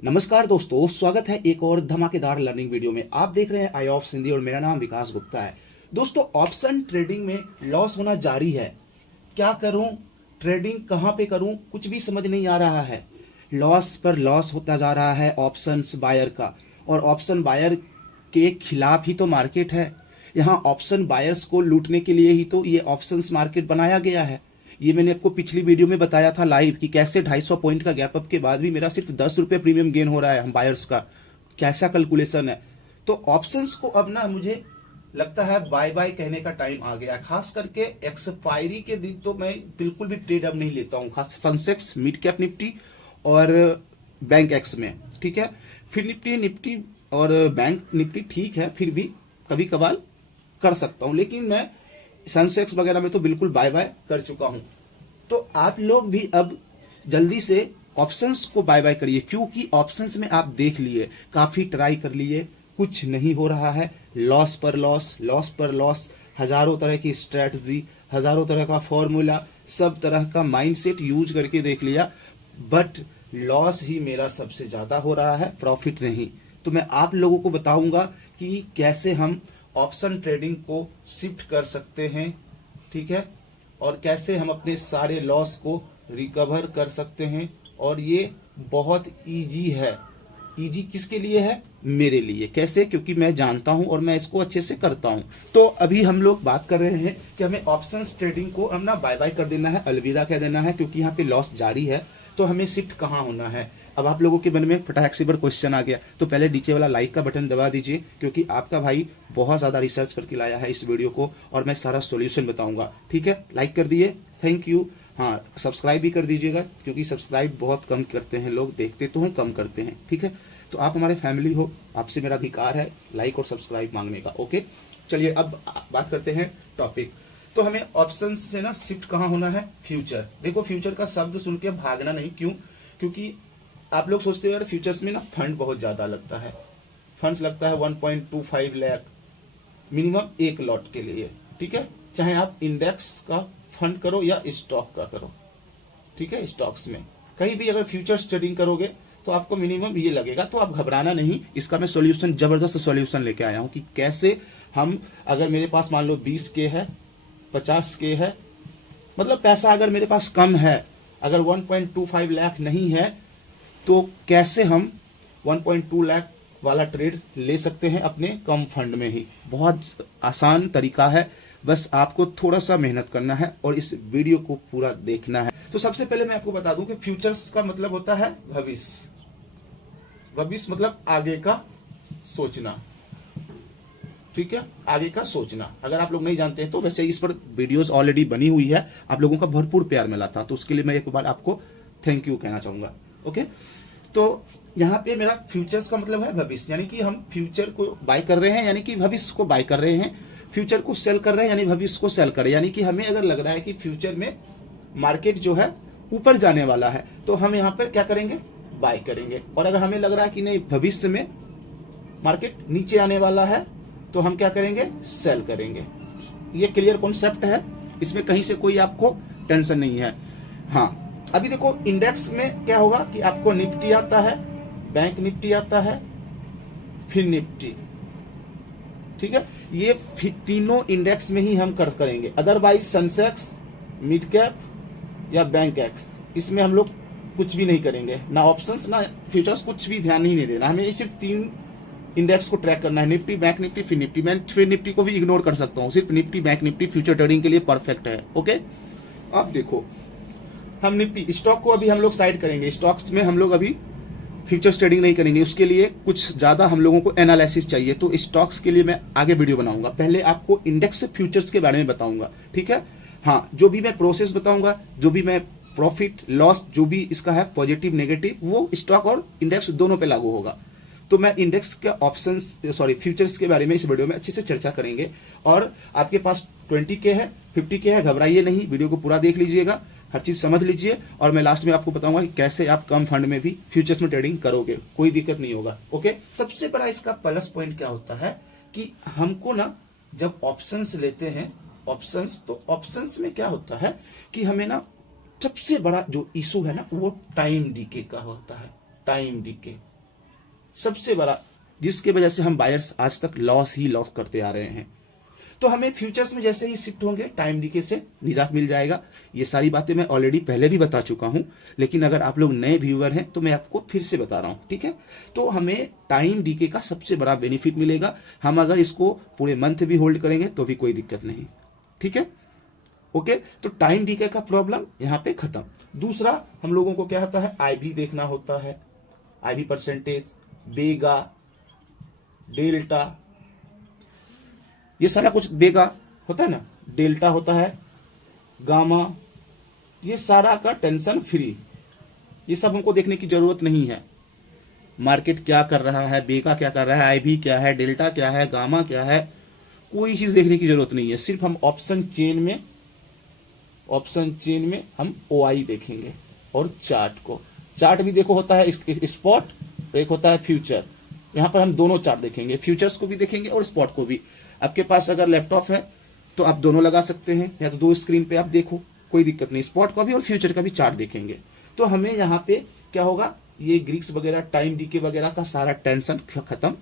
नमस्कार दोस्तों, स्वागत है एक और धमाकेदार लर्निंग वीडियो में। आप देख रहे हैं आई ऑफ सिंधी और मेरा नाम विकास गुप्ता है। दोस्तों, ऑप्शन ट्रेडिंग में लॉस होना जारी है। क्या करूं, ट्रेडिंग कहां पे करूं, कुछ भी समझ नहीं आ रहा है। लॉस पर लॉस होता जा रहा है ऑप्शंस बायर का, और ऑप्शन बायर के खिलाफ ही तो मार्केट है। यहाँ ऑप्शन बायर्स को लूटने के लिए ही तो ये ऑप्शंस मार्केट बनाया गया है। ये मैंने आपको पिछली वीडियो में बताया था लाइव कि कैसे 250 पॉइंट का गैप अप के बाद भी मेरा सिर्फ 10 रुपए प्रीमियम गेन हो रहा है हम बायर्स का। कैसा कैलकुलेशन है। तो ऑप्शंस को अब ना मुझे लगता है बाय बाय कहने का टाइम आ गया। खास करके एक्सपायरी के दिन तो मैं बिल्कुल भी ट्रेड अब नहीं लेता हूं, खास सेंसेक्स, मिड कैप निफ्टी और बैंक एक्स में। ठीक है, फिर निफ्टी और बैंक निफ्टी ठीक है, फिर भी कभी कभार कर सकता हूं, लेकिन मैं सेंसेक्स वगैरह में तो बिल्कुल बाय बाय कर चुका हूं। तो आप लोग भी अब जल्दी से ऑप्शंस को बाय बाय करिए, क्योंकि ऑप्शंस में आप देख लिए, काफी ट्राई कर लिए, कुछ नहीं हो रहा है। लॉस पर लॉस, लॉस पर लॉस, हजारों तरह की स्ट्रेटजी, हजारों तरह का फॉर्मूला, सब तरह का माइंडसेट यूज करके देख लिया, बट लॉस ही मेरा सबसे ज्यादा हो रहा है, प्रॉफिट नहीं। तो मैं आप लोगों को बताऊंगा कि कैसे हम ऑप्शन ट्रेडिंग को शिफ्ट कर सकते हैं, ठीक है, और कैसे हम अपने सारे लॉस को रिकवर कर सकते हैं। और ये बहुत इजी है। इजी किसके लिए है? मेरे लिए। कैसे? क्योंकि मैं जानता हूं और मैं इसको अच्छे से करता हूं। तो अभी हम लोग बात कर रहे हैं कि हमें ऑप्शंस ट्रेडिंग को हम ना बाय बाय कर देना है, अलविदा कह देना है, क्योंकि यहाँ पे लॉस जारी है। तो हमें शिफ्ट कहाँ होना है? अब आप लोगों के मन में फटाक से पर क्वेश्चन आ गया, तो पहले नीचे वाला लाइक का बटन दबा दीजिए, क्योंकि आपका भाई बहुत ज्यादा रिसर्च करके लाया है इस वीडियो को और मैं सारा सॉल्यूशन बताऊंगा। ठीक है, लाइक कर दिए, थैंक यू। हाँ, सब्सक्राइब भी कर दीजिएगा, क्योंकि सब्सक्राइब बहुत कम करते हैं लोग, देखते तो हैं, कम करते हैं। ठीक है, तो आप हमारे फैमिली हो, आपसे मेरा अधिकार है लाइक और सब्सक्राइब मांगने का। ओके, चलिए अब बात करते हैं टॉपिक। तो हमें ऑप्शन से ना शिफ्ट कहाँ होना है? फ्यूचर। देखो, फ्यूचर का शब्द सुन के भागना नहीं। क्यों? क्योंकि आप लोग सोचते हो यार फ्यूचर्स में ना फंड बहुत ज्यादा लगता है। फंड्स लगता है 1.25 लाख मिनिमम एक लॉट के लिए। ठीक है, चाहे आप इंडेक्स का फंड करो या स्टॉक का करो। ठीक है, स्टॉक्स में कहीं भी अगर फ्यूचर्स ट्रेडिंग करोगे तो आपको मिनिमम ये लगेगा। तो आप घबराना नहीं, इसका मैं सॉल्यूशन, जबरदस्त सॉल्यूशन लेके आया हूं कि कैसे हम, अगर मेरे पास मान लो 20 के है, 50 के है, मतलब पैसा अगर मेरे पास कम है, अगर 1.25 लाख नहीं है, तो कैसे हम 1.2 लाख वाला ट्रेड ले सकते हैं अपने कम फंड में ही। बहुत आसान तरीका है, बस आपको थोड़ा सा मेहनत करना है और इस वीडियो को पूरा देखना है। तो सबसे पहले मैं आपको बता दूं कि फ्यूचर्स का मतलब होता है भविष्य। भविष्य मतलब आगे का सोचना। ठीक है, आगे का सोचना। अगर आप लोग नहीं जानते हैं तो वैसे इस पर वीडियोस ऑलरेडी बनी हुई है, आप लोगों का भरपूर प्यार मिला था, तो उसके लिए मैं एक बार आपको थैंक यू कहना चाहूंगा। ओके, तो यहाँ पे मेरा फ्यूचर्स का मतलब है भविष्य, यानी कि हम फ्यूचर को बाय कर रहे हैं, यानी कि भविष्य को बाय कर रहे हैं। फ्यूचर को सेल कर रहे हैं, यानी भविष्य को सेल कर रहे हैं। यानी कि हमें अगर लग रहा है कि फ्यूचर में मार्केट जो है ऊपर जाने वाला है, तो हम यहाँ पर क्या करेंगे? बाय करेंगे। और अगर हमें लग रहा है कि नहीं, भविष्य में मार्केट नीचे आने वाला है, तो हम क्या करेंगे? सेल करेंगे। ये क्लियर कॉन्सेप्ट है, इसमें कहीं से कोई आपको टेंशन नहीं है। हाँ, अभी देखो इंडेक्स में क्या होगा कि आपको निफ्टी आता है, बैंक निफ्टी आता है, फिर निफ्टी। ठीक है, ये तीनों इंडेक्स में ही हम करेंगे। अदरवाइज सेंसेक्स, मिड कैप या बैंक एक्स, इसमें हम लोग कुछ भी नहीं करेंगे, ना ऑप्शंस ना फ्यूचर्स, कुछ भी ध्यान ही नहीं देना। हमें सिर्फ 3 इंडेक्स को ट्रैक करना है, निफ्टी, बैंक निफ्टी, फिर निफ्टी। मैं फिर निफ्टी को भी इग्नोर कर सकता हूँ, सिर्फ Nifty, bank Nifty future trading के लिए परफेक्ट है। ओके, अब देखो, हम निफ्टी स्टॉक को अभी हम लोग साइड करेंगे। स्टॉक्स में हम लोग अभी फ्यूचर्स ट्रेडिंग नहीं करेंगे, उसके लिए कुछ ज्यादा हम लोगों को एनालिसिस चाहिए। तो स्टॉक्स के लिए मैं आगे वीडियो बनाऊंगा। पहले आपको इंडेक्स से फ्यूचर्स के बारे में बताऊंगा। ठीक है, हाँ, जो भी मैं प्रोसेस बताऊंगा, जो भी मैं प्रॉफिट लॉस, जो भी इसका है पॉजिटिव नेगेटिव, वो स्टॉक और इंडेक्स दोनों पे लागू होगा। तो मैं इंडेक्स के फ्यूचर्स के बारे में इस वीडियो में अच्छे से चर्चा करेंगे। और आपके पास 20 के है, 50 के है, घबराइए नहीं, वीडियो को पूरा देख लीजिएगा, हर चीज समझ लीजिए, और मैं लास्ट में आपको बताऊंगा कि कैसे आप कम फंड में भी फ्यूचर्स में ट्रेडिंग करोगे, कोई दिक्कत नहीं होगा। ओके, सबसे बड़ा इसका प्लस पॉइंट क्या होता है कि हमको ना जब ऑप्शंस लेते हैं, तो ऑप्शंस में क्या होता है कि हमें ना सबसे बड़ा जो इशू है ना, वो टाइम डीके का होता है। टाइम डीके सबसे बड़ा, जिसके वजह से हम बायर्स आज तक लॉस ही लॉस करते आ रहे हैं। तो हमें फ्यूचर्स में जैसे ही शिफ्ट होंगे टाइम डीके से निजात मिल जाएगा। ये सारी बातें मैं ऑलरेडी पहले भी बता चुका हूं, लेकिन अगर आप लोग नए व्यूअर हैं तो मैं आपको फिर से बता रहा हूं, ठीक है। तो हमें टाइम डीके का सबसे बड़ा बेनिफिट मिलेगा। हम अगर इसको पूरे मंथ भी होल्ड करेंगे तो भी कोई दिक्कत नहीं, ठीक है। ओके, तो टाइम डीके का प्रॉब्लम यहां पे खत्म। दूसरा, हम लोगों को क्या होता है, आईवी देखना होता है, आईवी परसेंटेज, बेगा, डेल्टा, ये सारा कुछ बेगा होता है ना, डेल्टा होता है, गामा, ये सारा का टेंशन फ्री, ये सब हमको देखने की जरूरत नहीं है। मार्केट क्या कर रहा है, बेगा क्या कर रहा है, आईवी क्या है, डेल्टा क्या है, गामा क्या है, कोई चीज देखने की जरूरत नहीं है। सिर्फ हम ऑप्शन चेन में हम ओआई देखेंगे और चार्ट को। चार्ट भी देखो होता है स्पॉट, एक होता है फ्यूचर। यहां पर हम दोनों चार्ट देखेंगे, फ्यूचर्स को भी देखेंगे और स्पॉट को भी। आपके पास अगर लैपटॉप है तो आप दोनों लगा सकते हैं, या तो दो स्क्रीन पे आप देखो, कोई दिक्कत नहीं। स्पॉट का भी और फ्यूचर का भी चार्ट देखेंगे तो हमें यहाँ पे क्या होगा, ये ग्रीक्स वगैरह, टाइम डीके वगैरह का सारा टेंशन खत्म।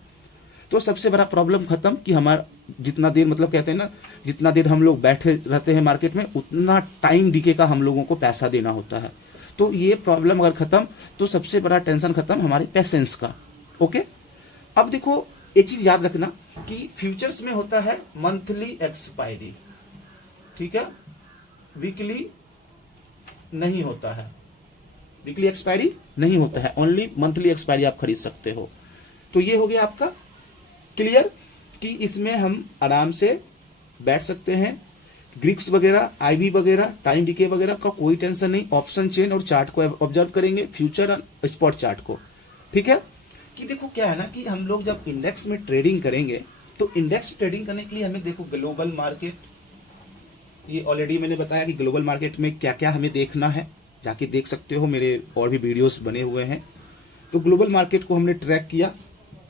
तो सबसे बड़ा प्रॉब्लम खत्म कि हमारा जितना देर, मतलब कहते हैं ना, जितना देर हम लोग बैठे रहते हैं मार्केट में उतना टाइम डीके का हम लोगों को पैसा देना होता है। तो ये प्रॉब्लम अगर खत्म तो सबसे बड़ा टेंशन खत्म हमारे पेशेंस का। ओके, अब देखो एक चीज याद रखना कि फ्यूचर्स में होता है मंथली एक्सपायरी, ठीक है, वीकली नहीं होता है, वीकली एक्सपायरी नहीं होता है, ओनली मंथली एक्सपायरी आप खरीद सकते हो। तो ये हो गया आपका क्लियर कि इसमें हम आराम से बैठ सकते हैं। ग्रीक्स वगैरह, आईवी वगैरह, टाइम डीके वगैरह का कोई टेंशन नहीं। ऑप्शन चेन और चार्ट को ऑब्जर्व करेंगे, फ्यूचर और स्पॉट चार्ट को, ठीक है। कि देखो क्या है ना कि हम लोग जब इंडेक्स में ट्रेडिंग करेंगे तो इंडेक्स ट्रेडिंग करने के लिए हमें देखो ग्लोबल मार्केट, ये ऑलरेडी मैंने बताया कि ग्लोबल मार्केट में क्या क्या हमें देखना है, जाके देख सकते हो, मेरे और भी वीडियोस बने हुए हैं। तो ग्लोबल मार्केट को हमने ट्रैक किया,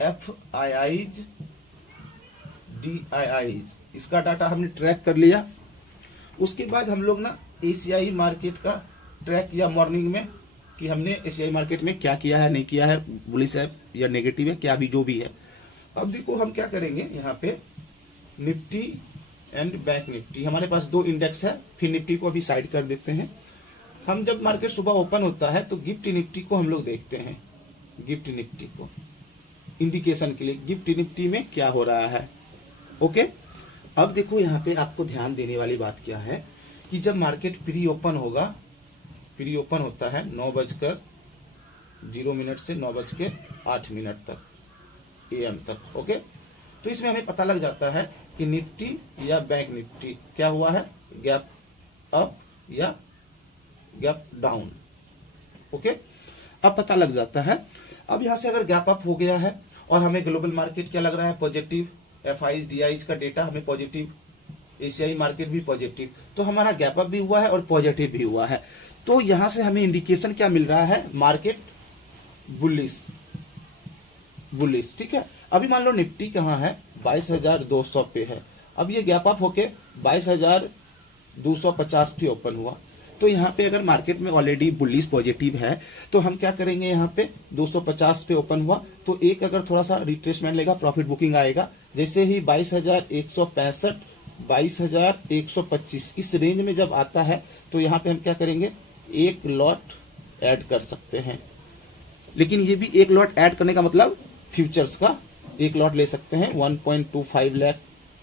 FIIs, DIIs, इसका डाटा हमने ट्रैक कर लिया। उसके बाद हम लोग ना एशियाई मार्केट का ट्रैक किया मॉर्निंग में कि हमने एशियाई मार्केट में क्या किया है, नहीं किया है, बुलिश है या नेगेटिव है, क्या भी जो भी है। अब देखो हम क्या करेंगे, यहाँ पे निफ्टी एंड बैंक निफ्टी, हमारे पास दो इंडेक्स है, फिर निफ्टी को अभी साइड कर देते हैं। हम जब मार्केट सुबह ओपन होता है तो गिफ्ट निफ्टी को हम लोग देखते हैं, गिफ्ट निफ्टी को इंडिकेशन के लिए, गिफ्ट निफ्टी में क्या हो रहा है। ओके, अब देखो यहाँ पे आपको ध्यान देने वाली बात क्या है कि जब मार्केट प्री ओपन होगा, प्री ओपन होता है 9:0 से 9:08 तक AM तक। ओके, तो इसमें हमें पता लग जाता है कि निफ्टी या बैंक निफ्टी क्या हुआ है, गैप अप या गैप डाउन। ओके, अब पता लग जाता है। अब यहां से अगर गैप अप हो गया है और हमें ग्लोबल मार्केट क्या लग रहा है, पॉजिटिव, FIs DIs का डेटा हमें पॉजिटिव, एशियाई मार्केट भी पॉजिटिव, तो हमारा गैप अप भी हुआ है और पॉजिटिव भी हुआ है। तो यहां से हमें इंडिकेशन क्या मिल रहा है, मार्केट बुलिश, बुलिश, ठीक है। अभी मान लो निफ्टी कहां है, 22,200 पे है। अब ये गैप अप होके 22,250 पे ओपन हुआ। तो यहाँ पे अगर मार्केट में ऑलरेडी बुलिश पॉजिटिव है तो हम क्या करेंगे, यहाँ पे 250 पे ओपन हुआ तो एक अगर थोड़ा सा रिट्रेसमेंट लेगा, प्रॉफिट बुकिंग आएगा। जैसे ही 22,165, 22,125 इस रेंज में जब आता है तो यहाँ पे हम क्या करेंगे, एक लॉट ऐड कर सकते हैं। लेकिन ये भी एक लॉट ऐड करने का मतलब फ्यूचर्स का एक लॉट ले सकते हैं, 1.25 लाख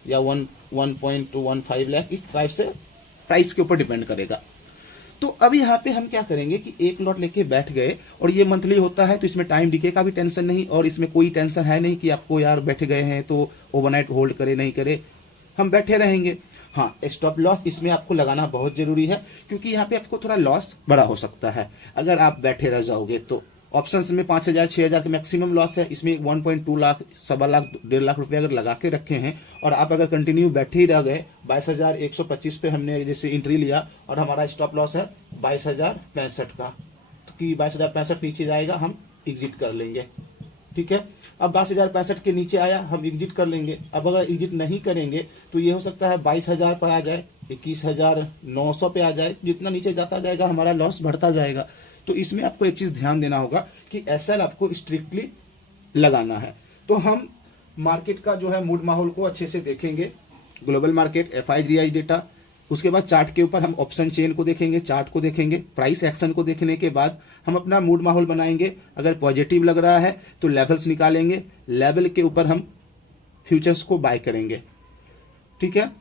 या 1.15 लाख, इस टाइप से प्राइस के ऊपर डिपेंड करेगा। तो अब यहाँ पे हम क्या करेंगे कि एक लॉट लेके बैठ गए, और ये मंथली होता है तो इसमें टाइम डीके का भी टेंशन नहीं, और इसमें कोई टेंशन है नहीं कि आपको यार बैठ गए हैं तो ओवरनाइट होल्ड करे नहीं करे, हम बैठे रहेंगे। हाँ, स्टॉप लॉस इसमें आपको लगाना बहुत जरूरी है, क्योंकि यहाँ पे आपको थोड़ा लॉस बड़ा हो सकता है अगर आप बैठे रह जाओगे तो। ऑप्शंस में 5,000 6,000 का मैक्सिमम लॉस है, इसमें 1.2 लाख, 1.25 लाख, 1.5 लाख रुपए अगर लगा के रखे हैं और आप अगर कंटिन्यू बैठे ही रह गए, 22,125 पे हमने जैसे एंट्री लिया और हमारा स्टॉप लॉस है 22,065 का, तो कि 22,065 नीचे जाएगा हम एग्जिट कर लेंगे, ठीक है। अब 22,065 के नीचे आया हम एग्जिट कर लेंगे। अब अगर एग्जिट नहीं करेंगे तो ये हो सकता है 22,000 पर आ जाए, 21,900 पे आ जाए, जितना नीचे जाता जाएगा हमारा लॉस बढ़ता जाएगा। तो इसमें आपको एक चीज ध्यान देना होगा कि एसएल आपको स्ट्रिक्टली लगाना है। तो हम मार्केट का जो है मूड माहौल को अच्छे से देखेंगे, ग्लोबल मार्केट, एफआईजीआई डेटा, उसके बाद चार्ट के ऊपर हम ऑप्शन चेन को देखेंगे, चार्ट को देखेंगे, प्राइस एक्शन को देखने के बाद हम अपना मूड माहौल बनाएंगे। अगर पॉजिटिव लग रहा है तो लेवल्स निकालेंगे, लेवल के ऊपर हम फ्यूचर्स को बाय करेंगे, ठीक है।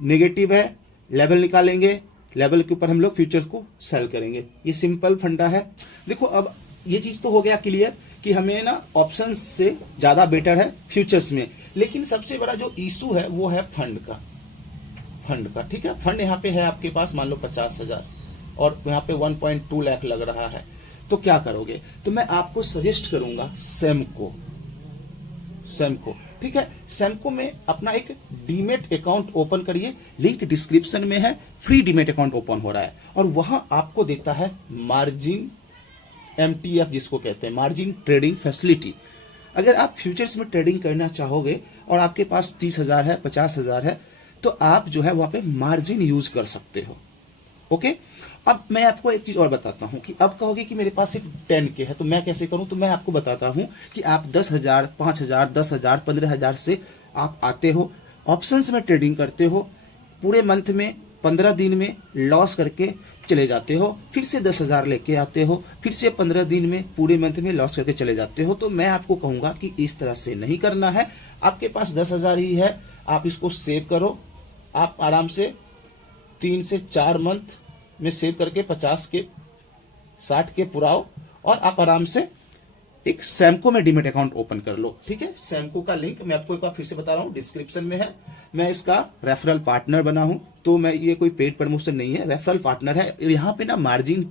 नेगेटिव है, लेवल निकालेंगे, लेवल के ऊपर हम लोग फ्यूचर्स को सेल करेंगे। ये सिंपल फंडा है। देखो अब ये चीज तो हो गया क्लियर कि हमें ना ऑप्शन से ज्यादा बेटर है फ्यूचर्स में, लेकिन सबसे बड़ा जो इशू है वो है फंड का, ठीक है। फंड यहाँ पे है आपके पास मान लो 50,000 और यहाँ पे 1.2 लाख लग रहा है, तो क्या करोगे? तो मैं आपको सजेस्ट करूंगा सेमको, ठीक है। सेमको में अपना एक डीमेट अकाउंट ओपन करिए, लिंक डिस्क्रिप्शन में है, फ्री डीमेट अकाउंट ओपन हो रहा है और वहां आपको देता है मार्जिन MTF जिसको कहते हैं मार्जिन ट्रेडिंग फैसिलिटी। अगर आप फ्यूचर्स में ट्रेडिंग करना चाहोगे और आपके पास 30,000 है, 50,000 है, तो आप जो है वहां पे मार्जिन यूज कर सकते हो। ओके, अब मैं आपको एक चीज और बताता हूं कि अब कहोगे कि मेरे पास सिर्फ 10K है तो मैं कैसे करूं। तो मैं आपको बताता हूं कि आप 10,000, 5,000, 10,000, 15,000 से आप आते हो, ऑप्शंस में ट्रेडिंग करते हो, पूरे मंथ में 15 दिन में लॉस करके चले जाते हो, फिर से 10,000 लेके आते हो, फिर से 15 दिन में पूरे मंथ में लॉस करके चले जाते हो। तो मैं आपको कहूंगा कि इस तरह से नहीं करना है। आपके पास 10,000 ही है, आप इसको सेव करो, आप आराम से 3 से 4 मंथ में सेव करके 50 के 60 के पुराओ और आप आराम से एक सैमको में डीमेट अकाउंट ओपन कर लो, ठीक है। सैमको का लिंक मैं आपको एक बार फिर से बता रहा हूं, डिस्क्रिप्शन में है। मैं इसका रेफरल पार्टनर बना हूं, तो मैं ये कोई पेड प्रमोशन नहीं है, रेफरल पार्टनर है। यहाँ पे ना मार्जिन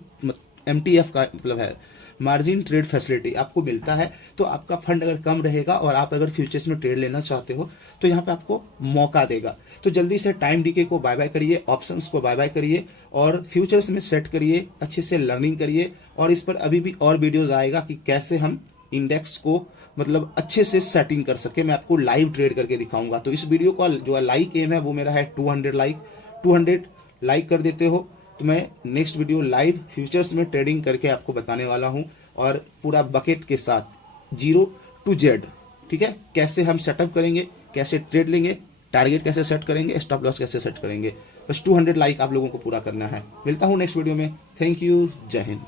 MTF का मतलब है मार्जिन ट्रेड फैसिलिटी आपको मिलता है। तो आपका फंड अगर कम रहेगा और आप अगर फ्यूचर्स में ट्रेड लेना चाहते हो तो यहाँ पे आपको मौका देगा। तो जल्दी से टाइम डीके को बाय बाय करिए, ऑप्शंस को बाय बाय करिए और फ्यूचर्स में सेट करिए, अच्छे से लर्निंग करिए। और इस पर अभी भी और वीडियोज आएगा कि कैसे हम इंडेक्स को मतलब अच्छे से सेटिंग कर सके, मैं आपको लाइव ट्रेड करके दिखाऊंगा। तो इस वीडियो का जो लाइक एम है वो मेरा है 200 लाइक, 200 लाइक कर देते हो तो मैं नेक्स्ट वीडियो लाइव फ्यूचर्स में ट्रेडिंग करके आपको बताने वाला हूं और पूरा बकेट के साथ 0 to Z, ठीक है। कैसे हम सेटअप करेंगे, कैसे ट्रेड लेंगे, टारगेट कैसे सेट करेंगे, स्टॉप लॉस कैसे सेट करेंगे। बस 200 लाइक आप लोगों को पूरा करना है। मिलता हूं नेक्स्ट वीडियो में। थैंक यू, जय हिंद।